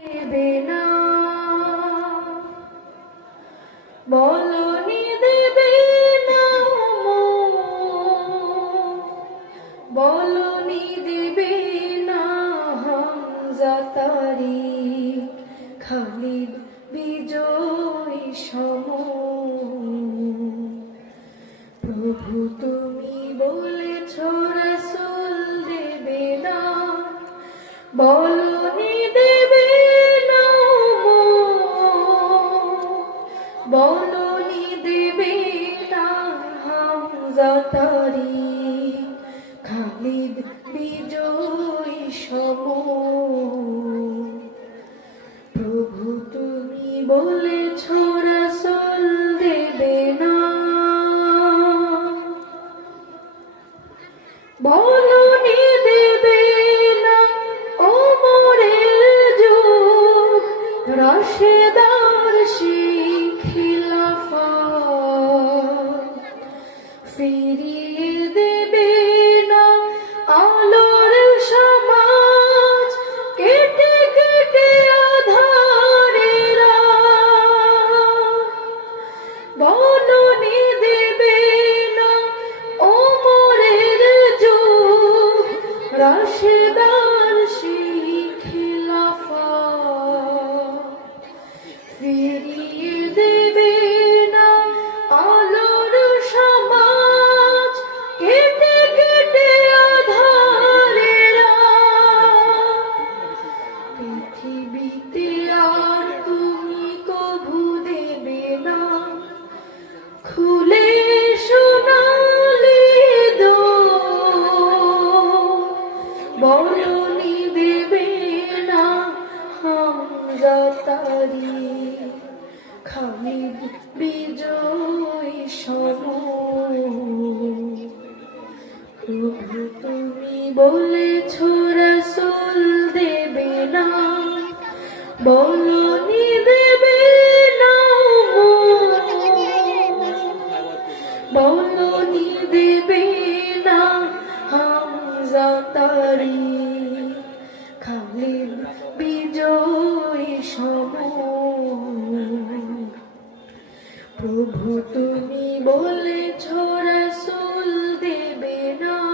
দেবে না। বলনি দেবে বলনি দেবে না খালিদ বিজয় সম। খালিদ বিজয় সম প্রভু, তুমি বলে বলেছ রাসূল দেবে না। বলনি দেবে না, ও মোরের যুগ। রাশেদার শিখিলাফা ফিরিয়ে দেবে Oh. বলনি দেবে না হামজা তারি খালিদ বিজয় সম প্রভু তুমি বলেছ রাসূল দেবে না। বলনি দেবে হামজা খালি বিজয় সম প্রভু তুমি বলেছ সুল দেবে না।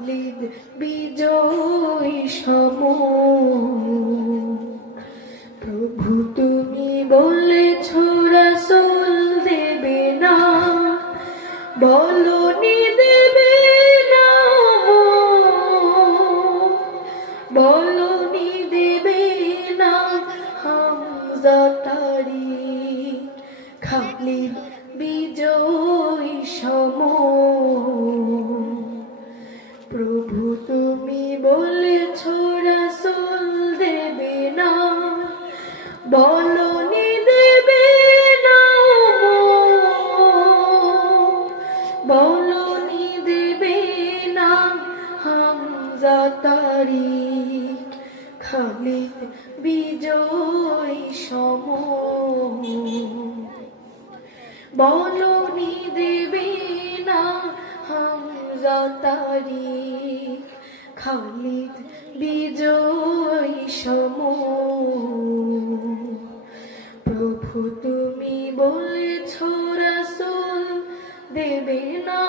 খালিদ বিজয় সম খালিদ বিজয় সম। বলনি দেবে না হামজা তারিক খালিদ বিজয় সম। প্রভু তুমি বলেছ রাসূল দেবে না।